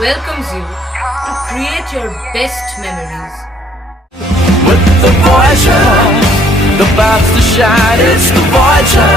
welcomes you to create your best memories. With the Voyager, the path to shine, it's the Voyager,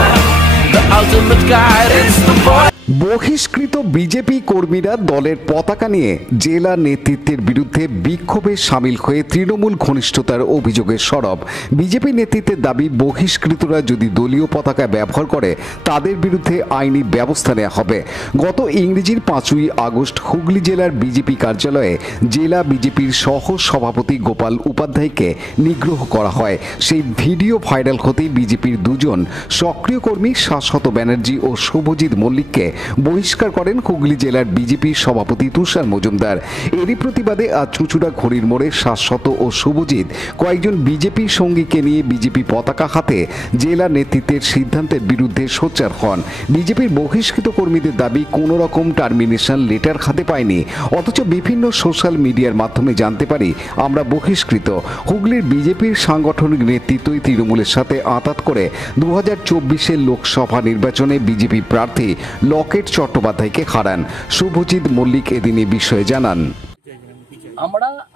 the ultimate guide, it's the Voyager. বহিষ্কৃত BJP কর্মীরা দলের পতাকা নিয়ে জেলা নেতৃত্বের বিরুদ্ধে বিক্ষোভে সামিল হয়ে তৃণমূল ঘনিষ্ঠতার অভিযোগের সরব। বিজেপি নেতৃত্বের দাবি, বহিষ্কৃতরা যদি দলীয় পতাকা ব্যবহার করে তাদের বিরুদ্ধে আইনি ব্যবস্থা নেওয়া হবে। গত ইংরেজির 5ই আগস্ট হুগলি জেলার বিজেপি কার্যালয়ে জেলা বিজেপির সহ সভাপতি গোপাল উপাধ্যায়কে নিগ্রহ করা হয়। সেই ভিডিও ভাইরাল হতেই বিজেপির দুজন সক্রিয় কর্মী শাশ্বত ব্যানার্জি ও শুভজিৎ মল্লিককে বহিষ্কার করেন হুগলি জেলার বিজেপির সভাপতি তুষার মজুমদার। এরই প্রতিবাদে আজ চুঁচুড়া ঘড়ির মোড়ে শাশ্বত ও শুভজিৎ কয়েকজন বিজেপি সঙ্গীকে নিয়ে বিজেপি পতাকা হাতে জেলা নেতৃত্বের সিদ্ধান্তের বিরুদ্ধে সোচ্চার হন। বিজেপির বহিষ্কৃত কর্মীদের দাবি, কোনো রকম টার্মিনেশন লেটার হাতে পায়নি, অথচ বিভিন্ন সোশ্যাল মিডিয়ার মাধ্যমে জানতে পারি আমরা বহিষ্কৃত। হুগলির বিজেপির সাংগঠনিক নেতৃত্বই তৃণমূলের সাথে আঁতাত করে 2024-এর লোকসভা নির্বাচনে বিজেপি প্রার্থী লকেট চট্টোপাধ্যায়কে হারান। শুভজিৎ মল্লিক এদিন এই বিষয়ে জানান,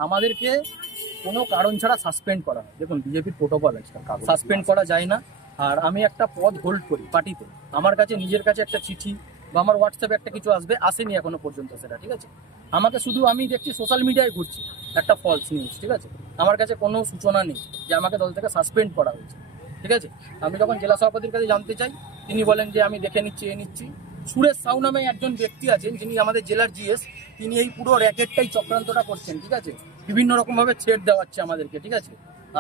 আমাদেরকে কোনো কারণ ছাড়া সাসপেন্ড করা হয়। দেখুন, বিজেপির প্রোটোকল আছে, সাসপেন্ড করা যায় না। আর আমি একটা পদ হোল্ড করি পার্টিতে, আমার কাছে নিজের কাছে একটা চিঠি বা আমার হোয়াটসঅ্যাপে একটা কিছু আসেনি এখনো পর্যন্ত সেটা, ঠিক আছে। আমাকে শুধু আমি দেখছি সোশ্যাল মিডিয়ায় ঘুরছি একটা ফলস নিউজ, ঠিক আছে। আমার কাছে কোনো সূচনা নেই যে আমাকে দল থেকে সাসপেন্ড করা হয়েছে, ঠিক আছে। আমি যখন জেলা সভাপতির কাছে জানতে চাই, তিনি বলেন যে আমি দেখে নিচ্ছি। সুরেশ সাউ নামে একজন ব্যক্তি আছেন, যিনি আমাদের জেলার জিএস, তিনি এই পুরো র্যাকেটটাই চক্রান্তটা করছেন, ঠিক আছে। বিভিন্ন রকমভাবে ছেড় দেওয়াচ্ছে আমাদেরকে, ঠিক আছে।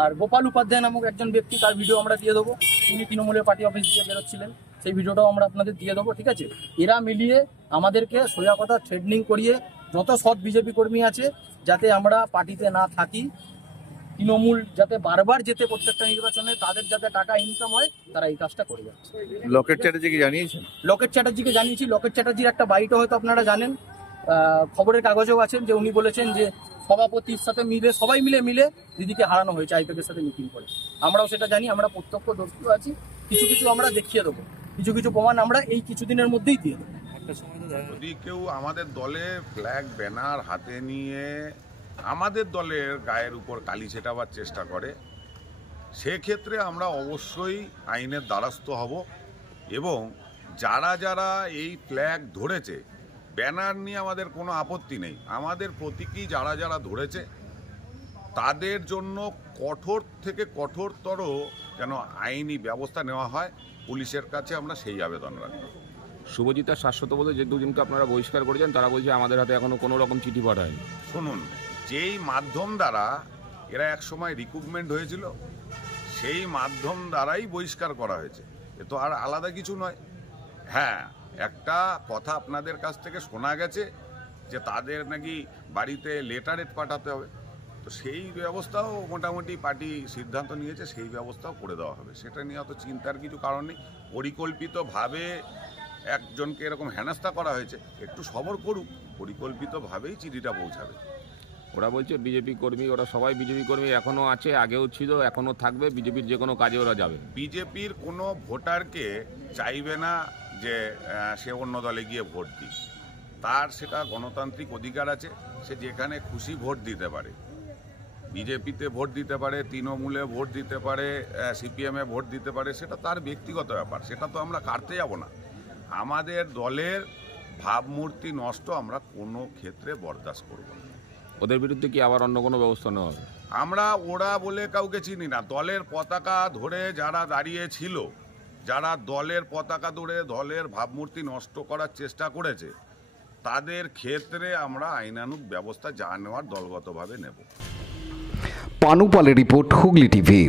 আর গোপাল উপাধ্যায় নামক একজন ব্যক্তি, তার ভিডিও আমরা দিয়ে দেবো। তিনি তৃণমূলের পার্টি অফিস দিয়ে বেরোচ্ছিলেন, সেই ভিডিওটাও আমরা আপনাদের দিয়ে দেবো, ঠিক আছে। এরা মিলিয়ে আমাদেরকে সোজা কথা থ্রেডনিং করিয়ে যত সৎ বিজেপি কর্মী আছে যাতে আমরা পার্টিতে না থাকি, তৃণমূল যাতে বারবার যেতে প্রত্যেকটা নির্বাচনে তাদের যাতে টাকা ইনকাম হয়, তারা এই কাজটা করে যাচ্ছে। লকেট চ্যাটার্জিকে জানিয়েছেন? লকেট চ্যাটার্জিকে জানিয়েছি। লকেট চ্যাটার্জির একটা বাইটও হয়তো আপনারা জানেন, খবরের কাগজেও আছেন, যে উনি বলেছেন যে সভাপতির সাথে সবাই মিলে দিদিকে হারানো হয়েছে আইপ্যাকের সাথে মিটিং করে। আমরাও সেটা জানি, আমরা প্রত্যক্ষদর্শী আছি। কিছু আমরা দেখিয়ে দেবো, কিছু প্রমাণ আমরা এই কিছুদিনের মধ্যেই দিয়ে দেবো। যদি কেউ আমাদের দলে ফ্ল্যাগ ব্যানার হাতে নিয়ে আমাদের দলের গায়ের উপর কালি ছেটাবার চেষ্টা করে, সেক্ষেত্রে আমরা অবশ্যই আইনের দ্বারস্থ হব। এবং যারা এই ফ্ল্যাগ ধরেছে, ব্যানার নিয়ে আমাদের কোনো আপত্তি নেই, আমাদের প্রতীকী যারা ধরেছে তাদের জন্য কঠোর থেকে কঠোরতর যেন আইনি ব্যবস্থা নেওয়া হয়, পুলিশের কাছে আমরা সেই আবেদন রাখব। শুভজিৎ আর শাশ্বত বলে যে দুজনকে আপনারা বহিষ্কার করেছেন, তারা বলছে আমাদের হাতে এখনো কোনো রকম চিঠি পাঠায়নি। শুনুন, যেই মাধ্যম দ্বারা এরা একসময় রিক্রুটমেন্ট হয়েছিল, সেই মাধ্যম দ্বারাই বহিষ্কার করা হয়েছে, এ তো আর আলাদা কিছু নয়। হ্যাঁ, একটা কথা আপনাদের কাছ থেকে শোনা গেছে যে তাদের নাকি বাড়িতে লেটারেট পাঠাতে হবে, তো সেই ব্যবস্থাও মোটামুটি পার্টি সিদ্ধান্ত নিয়েছে, সেই ব্যবস্থাও করে দেওয়া হবে। সেটা নিয়ে অত চিন্তার কিছু কারণ নেই। পরিকল্পিতভাবে একজনকে এরকম হেনস্থা করা হয়েছে, একটু সবর করুক, পরিকল্পিতভাবেই চিঠিটা পৌঁছাবে। ওরা বলছে বিজেপি কর্মী, ওরা সবাই বিজেপি কর্মী, এখনও আছে, আগেও ছিল, এখনও থাকবে, বিজেপির যে কোনো কাজে ওরা যাবে। বিজেপির কোনো ভোটারকে চাইবে না যে সে অন্য দলে গিয়ে ভোট দিক, তার সেটা গণতান্ত্রিক অধিকার আছে, সে যেখানে খুশি ভোট দিতে পারে। বিজেপিতে ভোট দিতে পারে, তৃণমূলে ভোট দিতে পারে, সিপিএমে ভোট দিতে পারে, সেটা তার ব্যক্তিগত ব্যাপার, সেটা তো আমরা কাটতে যাব না। আমাদের দলের ভাবমূর্তি নষ্ট আমরা কোনো ক্ষেত্রে বরদাস্ত করব না। ওদের বিরুদ্ধে কি আবার অন্য কোনো ব্যবস্থা নেওয়া হবে? আমরা ওরা বলে কাউকে চিনি না। দলের পতাকা ধরে যারা দাঁড়িয়ে ছিল, যারা দলের পতাকা ধরে দলের ভাবমূর্তি নষ্ট করার চেষ্টা করেছে, তাদের ক্ষেত্রে আমরা আইনানুগ ব্যবস্থা যা নেওয়ার দলগতভাবে নেব। পানুপালের রিপোর্ট, Hooghly TV.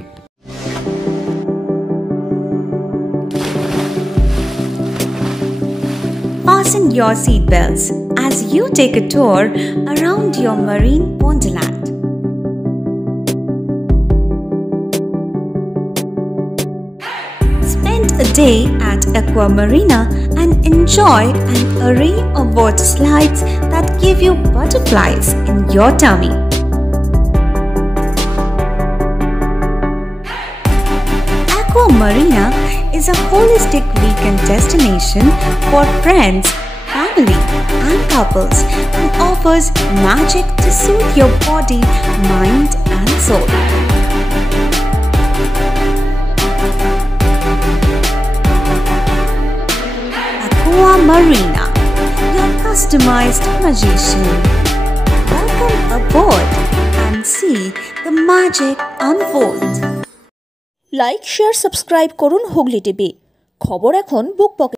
Fasten your seatbelts as you take a tour around your marine wonderland. Spend a day at Aqua Marina and enjoy an array of water slides that give you butterflies in your tummy. Aqua Marina is a holistic weekend destination for friends, family, and couples, and offers magic to soothe your body, mind, and soul. Aqua Marina, your customized magician. Welcome aboard and see the magic unfold. Like share subscribe করুন Hooghly TV. খবর এখন বুক pocket.